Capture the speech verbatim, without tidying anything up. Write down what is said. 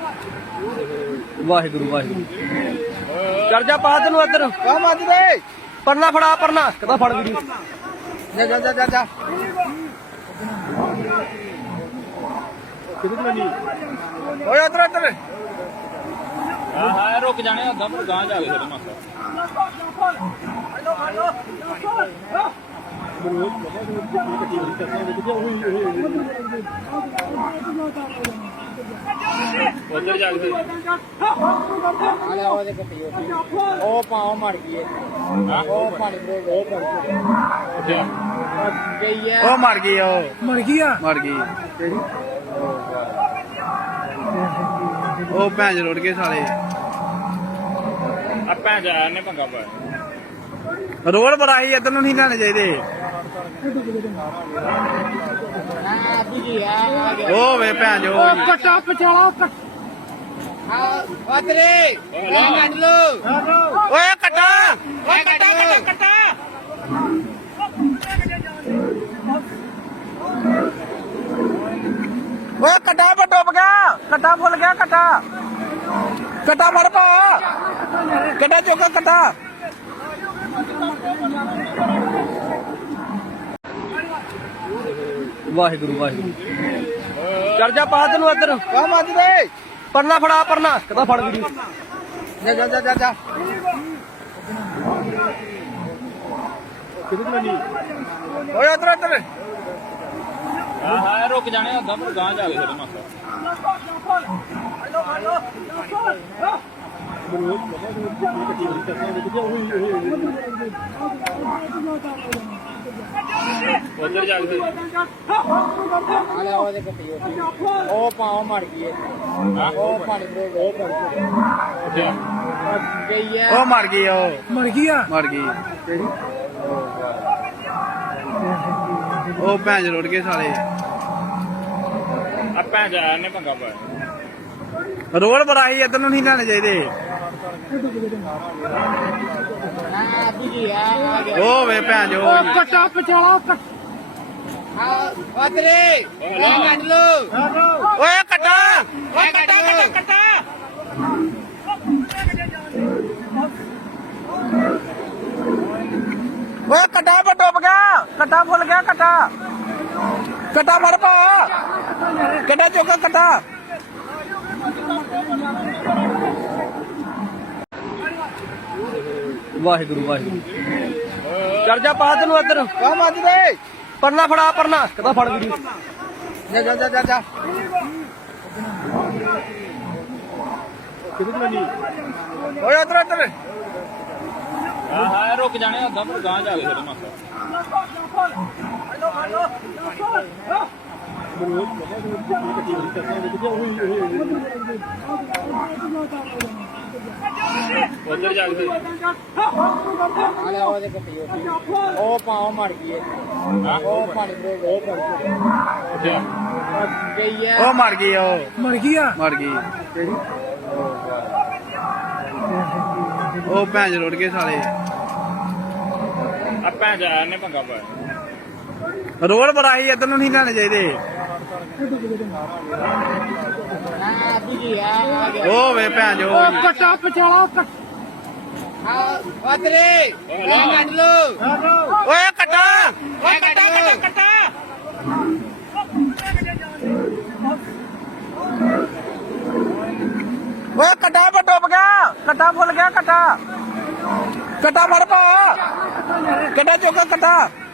ਵਾਹਿਗੁਰੂ ਵਾਹਿਗੁਰੂ ਚੜ ਜਾ ਪਾ ਤੈਨੂੰ ਇੱਧਰ ਕਾ ਮੱਝ ਦੇ ਪਰਨਾ ਫੜਾ ਪਰਨਾ ਕਿਦਾ ਫੜ ਵੀਡੀਓ ਜਾ ਜਾ ਜਾ ਜਾ ਕਿਹਦੇ ਨਹੀਂ ਓਏ ਇੱਧਰ ਇੱਧਰ ਹਾਂ ਹਾਂ ਰੁਕ ਜਾਣੇ ਉਦਾਂ ਪਰ ਗਾਂ ਜਾ ਕੇ ਫਿਰ ਮਾਸਾ ਉਧਰ ਜਾ ਕੇ ਆ ਲੈ ਉਹਦੇ ਕੱਟੀ ਉਹ ਪਾਉ ਮਰ ਗਈ ਹਾਂ ਉਹ ਪਾਣੀ ਬਰੋ ਉਹ ਕਰ ਗਈ ਹੈ ਉਹ ਮਰ ਗਈ ਉਹ ਮਰ ਗਈ ਆ ਮਰ ਗਈ ਉਹ ਭੈਣ ਰੁੜ ਗਏ ਸਾਲੇ ਆ ਭੈਣ ਜਾ ਨੇ ਪੰਗਾ ਪਾਇਆ ਰੋਡ ਬੜਾ ਹੀ ਇੱਧਰ ਨੂੰ ਨਹੀਂ ਲੈਣੇ ਚਾਹੀਦੇ ਆ ਵੀ ਆ ਉਹ ਵੇ ਭੈਣ ਜੋ ਕੱਟਾ ਪਚਾਲਾ ਕੱਟ ਆ ਉਤਰੇ ਕੱਢ ਲੋ ਓਏ ਕੱਟਾ ਓਏ ਕੱਟਾ ਕੱਟਾ ਕੱਟਾ ਓਏ ਕੱਟਾ ਪਰ ਡੁੱਬ ਗਿਆ ਕੱਟਾ ਫੁੱਲ ਗਿਆ ਕੱਟਾ ਕੱਟਾ ਫੜ ਪਾ ਕੱਟਾ ਚੋਕਾ ਕੱਟਾ ਵਾਹਿਗੁਰੂ ਵਾਹਿਗੁਰੂ ਚੜ ਜਾ ਪਾ ਤੈਨੂੰ ਇੱਧਰ ਕਾ ਮੱਝ ਦੇ ਪਰਨਾ ਫੜਾ ਪਰਨਾ ਕਿਦਾ ਫੜ ਵੀਡੀਓ ਜਾ ਜਾ ਜਾ ਜਾ ਕਿਹਦੇ ਨਹੀਂ ਓਏ ਇੱਧਰ ਇੱਧਰ ਹਾਂ ਹਾਂ ਰੁਕ ਜਾਣੇ ਉਦਾਂ ਪਰ ਗਾਂ ਜਾ ਕੇ ਫਿਰ ਮਾਸਾ ਉਧਰ ਜਾ ਕੇ ਆ ਲੈ ਉਹਦੇ ਕੱਟੀ ਉਹ ਪਾਉ ਮਰ ਗਈ ਹਾਂ ਉਹ ਪਾਣੀ ਬਰੋ ਉਹ ਕਰ ਗਈ ਹੈ ਉਹ ਮਰ ਗਈ ਉਹ ਮਰ ਗਈ ਆ ਮਰ ਗਈ ਉਹ ਭੈਣ ਰੁੜ ਗਏ ਸਾਲੇ ਆ ਭੈਣ ਜਾ ਨੇ ਪੰਗਾ ਪਾਇਆ ਰੋਡ ਬੜਾ ਹੀ ਇੱਧਰ ਨੂੰ ਨਹੀਂ ਲੈਣੇ ਚਾਹੀਦੇ ਆ ਵੀ ਆ ਉਹ ਵੇ ਭੈਣ ਜੋ ਕੱਟਾ ਪਚਾਲਾ ਕੱਟ ਆ ਉਤਰੇ ਕੱਢ ਲੋ ਓਏ ਕੱਟਾ ਓਏ ਕੱਟਾ ਕੱਟਾ ਕੱਟਾ ਓਏ ਕੱਟਾ ਪਰ ਡੁੱਬ ਗਿਆ ਕੱਟਾ ਫੁੱਲ ਗਿਆ ਕੱਟਾ ਕੱਟਾ ਫੜ ਪਾ ਕੱਟਾ ਚੋਕਾ ਕੱਟਾ ਵਾਹਿਗੁਰੂ ਵਾਹਿਗੁਰੂ ਚੜ ਜਾ ਪਾ ਤੈਨੂੰ ਇੱਧਰ ਕਾ ਮੱਝ ਦੇ ਪਰਨਾ ਫੜਾ ਪਰਨਾ ਕਿਦਾ ਫੜ ਵੀਡੀਓ ਜਾ ਜਾ ਜਾ ਜਾ ਕਿਹਦੇ ਨਹੀਂ ਓਏ ਇੱਧਰ ਇੱਧਰ ਹਾਂ ਹਾਂ ਰੁਕ ਜਾਣੇ ਉਦਾਂ ਪਰ ਗਾਂ ਜਾ ਕੇ ਫਿਰ ਮਾਸਾ ਉਧਰ ਜਾ ਕੇ ਆ ਲੈ ਉਹਦੇ ਕੱਟੀ ਉਹ ਪਾਉ ਮਰ ਗਈ ਹਾਂ ਉਹ ਪਾਣੀ ਬਰੋ ਉਹ ਕਰ ਗਈ ਹੈ ਉਹ ਮਰ ਗਈ ਉਹ ਮਰ ਗਈ ਆ ਮਰ ਗਈ ਉਹ ਭੈਣ ਰੁੜ ਗਏ ਸਾਲੇ ਆ ਭੈਣ ਜਾ ਨੇ ਪੰਗਾ ਪਾਇਆ ਰੋਡ ਬੜਾ ਹੀ ਇੱਧਰ ਨੂੰ ਨਹੀਂ ਲੈਣੇ ਚਾਹੀਦੇ ਆ ਵੀ ਆ ਉਹ ਵੇ ਭੈਣ ਜੋ ਕੱਟਾ ਪਚਾਲਾ ਕੱਟ ਆ ਉਤਰੇ ਕੱਢ ਲੋ ਓਏ ਕੱਟਾ ਓਏ ਕੱਟਾ ਕੱਟਾ ਕੱਟਾ ਓਏ ਕੱਟਾ ਪਰ ਡੁੱਬ ਗਿਆ ਕੱਟਾ ਫੁੱਲ ਗਿਆ ਕੱਟਾ ਕੱਟਾ ਫੜ ਪਾ ਕੱਟਾ ਚੋਕਾ ਕੱਟਾ